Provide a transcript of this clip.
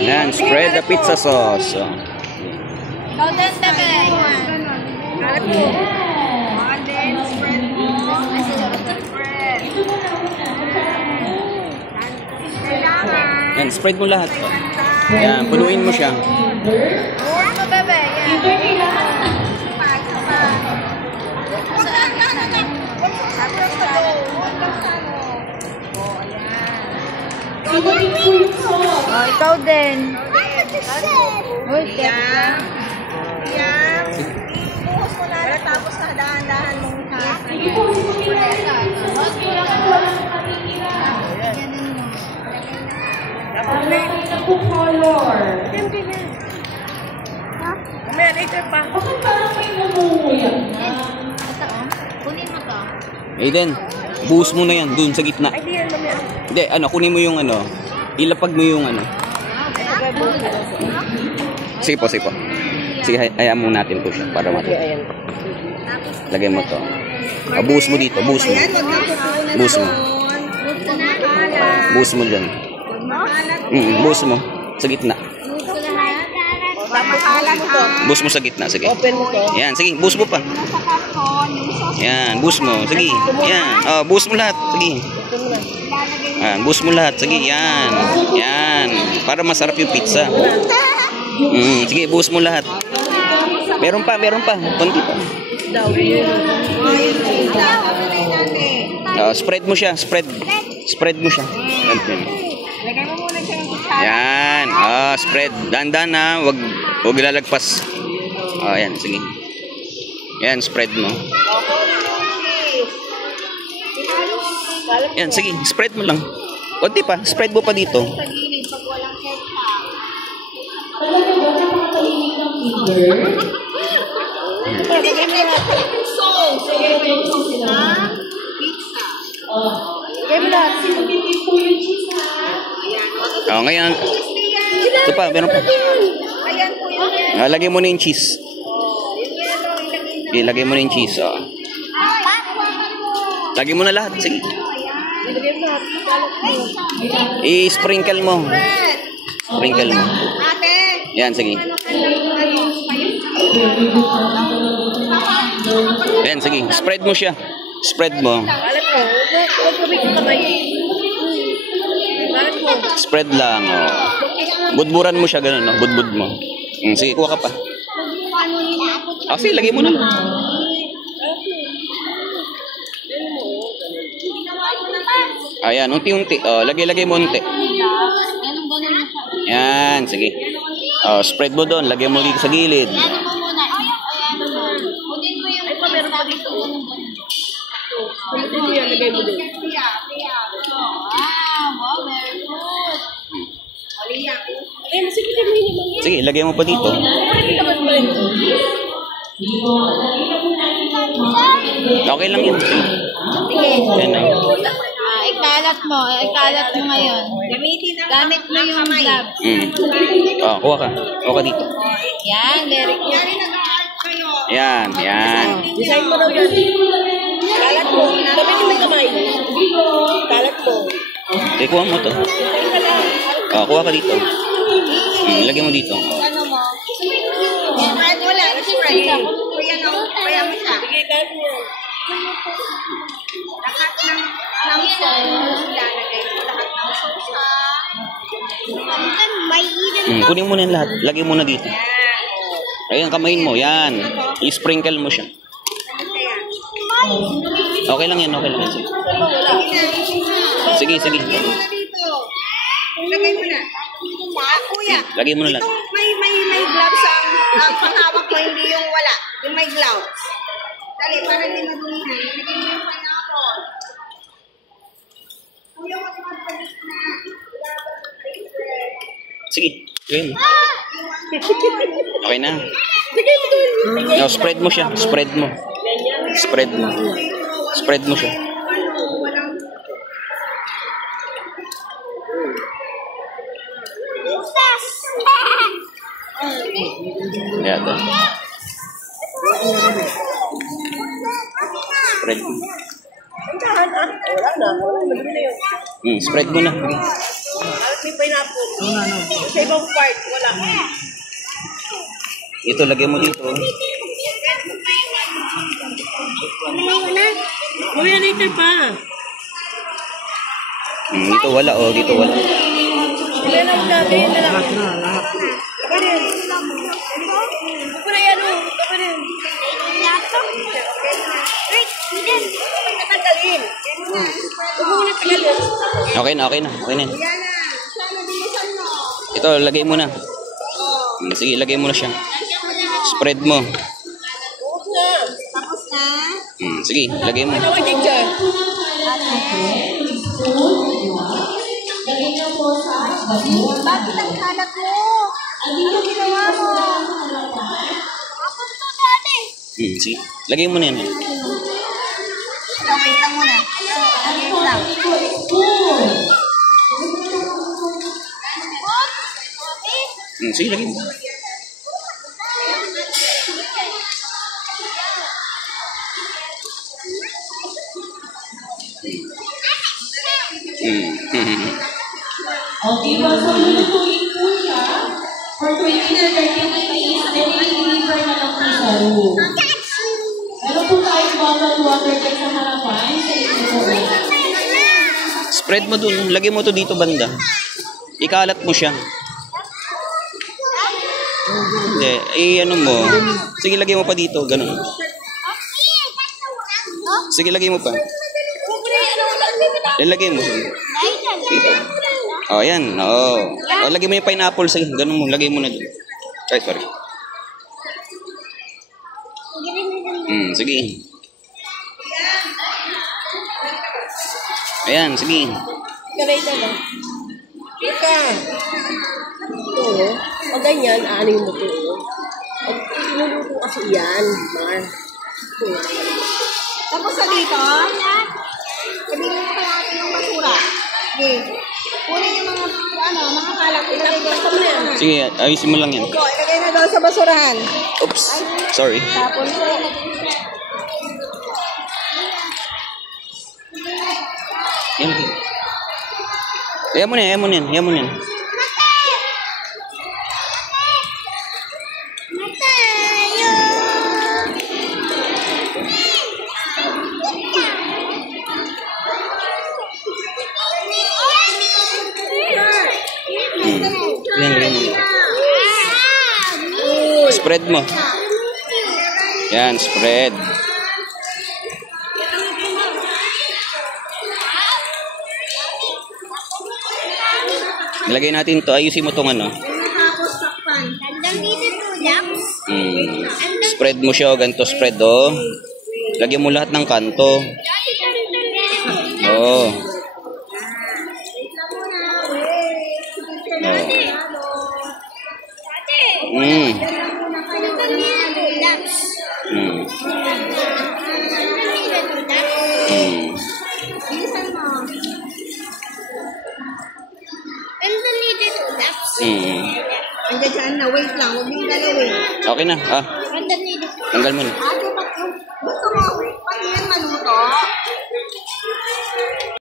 Yan, spread the pizza sauce. So. Golden tabi. Kalat mo. And then, spread. Yan, spread mo lahat. Yan, punuin mo siya. Buhos mo, bebe. Yan. Oh, ikaw din. Uy, Yan. Yan. Ibuhos mo na. Tapos na dahan-dahan mong may later pa. kunin mo to. Aiden, buhos mo na yan dun sa gitna. Ay, di yan mamaya. Hindi, kunin mo yung ilapag mo yung Sige po, sige po. Sige, hayaan mo natin po siya para matuto. Lagay mo to. Buhos mo dito, buhos mo. Buhos mo. Buhos mo dyan. Buhos mo. Sa gitna. Buhos mo sa gitna, sige. Open mo to. Yan, sige, buhos mo pa. Yan, buhos mo. Sige, yan. Buhos mo lahat. Sige. Yan, buhos mo lahat. Sige, yan. Yan. Para masarap yung pizza. Sige, buhos mo lahat. Meron pa. Konti pa. Spread mo siya. Spread mo siya. Lagay mo muna siya ng kutsara. Yan. Spread. Dandan na. Huwag lalagpas. Yan. Sige. Yan, spread mo. Yan, sige. Spread mo lang. Konti pa. Spread mo pa dito. Ngayon. Ito pa, meron pa. Ayan po yun. Lagay mo na yung cheese. Lagay mo na yung cheese. Lagay mo na lahat. Sige. I-sprinkle mo. Sprinkle mo. Ate. Yan, sige. Yan, sige. Spread mo siya. Spread mo. Kalat mo. Huwag mo yung kamay. Kalat mo. Spread lang. Budburan mo siya, ganun. Budbud mo. Sige, kuha ka pa. Sige, lagay mo na lang. Ayan, unti-unti. Lagay mo unti. Yan, sige. Spread mo doon. Lagay mo dito sa gilid. Sige, lagay mo pa dito. Okay lang yun. Yan na. Ikalat mo ngayon. Gamit mo yung gloves. Kuha ka. Kuha ka dito. Yan, very good. Yan. Design mo daw yan. Kalat mo. Gamitin mo yung kamay. Kalat mo. Okay, kuha mo to. Kuha ka dito. Lagay mo dito. Ano mo? Spread mo lang. Spread. Kuya mo siya. Sige, kalat mo. Lahat ng lalagay mo. Lahat ng sosa. Kunin mo na yung lahat. Lagay mo na dito. Ayan, kamayin mo. Yan. I-sprinkle mo siya. Okay lang yan. Sige. Lagay mo na. Kuya. Lagay mo na lang. Itong may gloves ang panghawak mo, hindi yung wala. Yung may gloves. Dali, para hindi madumihan. Lagay mo yung pineapple. Kuya, magpapalit na. Sige. Gawin mo. Okay na. Lagay mo doon. Spread mo siya. Spread mo siya. Yan. Spread mo. Wala na. Madumi na yun. Spread mo na. may pineapple. Sa ibang part, wala. Ito, lagay mo dito. Mamaya later pa. Dito wala, oh. Dito wala. Mamaya lang lagi. Lahat na, lahat. Kaparin. Kaparin, ano? Kaparin. Natanggalin. Huwag mo natanggalin. Okay na, okay na. Okay na. Yan na. Sana bilisan mo. Ito, lagay mo na. Sige, lagay mo na siya. Spread mo. Tapos na. Sige, lagay mo. Ano ka dyan? Bakit ang kalat mo? Ano ginawa mo? Ako ito dati. Sige, lagay mo na yan. Wait lang muna. Wait lang. Sige, lagay mo. Okay, so lulutuin po siya for 20 to 30 minutes, then i-deliver na lang po sa room. Meron po tayong bottled water dyan sa harapan. Spread mo dun. Lagay mo to dito banda. Ikalat mo siya. Hindi. Ano mo. Sige, lagay mo pa dito. Ganun. Sige, lagay mo pa. Lagay mo. Dito. Oh, yan. Oo. Oh, lagay mo yung pineapple. Sige, ganun mo. Lagay mo na dun. Ay, sorry. Sige. Ayan, sige. Karita ba? Ika. Ito, o ganyan, aanin mo ito. At inuluto kasi yan, Mar. Tapos sa dito, sabihin mo kaya natin yung basura. Okay. Kunin yung mga kalat. Ilagay ko sa mga yan. Sige, ayusin mo lang yan. Ito, ilagay na doon sa basurahan. Oops. Sorry. Tapon ko. Yan. Ayan mo na yan. Ayan mo na yan. Ayan mo na yan. Yan. Spread mo. Yan, spread. Ilagay natin to. Ayusin mo tong ano. Tapos sakpan. Spread mo siya. Ganito spread, oh. Lagyan mo lahat ng kanto. Oh. Andiyan dyan na, wait lang, huwag yung galawin. Okay na. Tanggal mo na. Ate, ba't gusto mo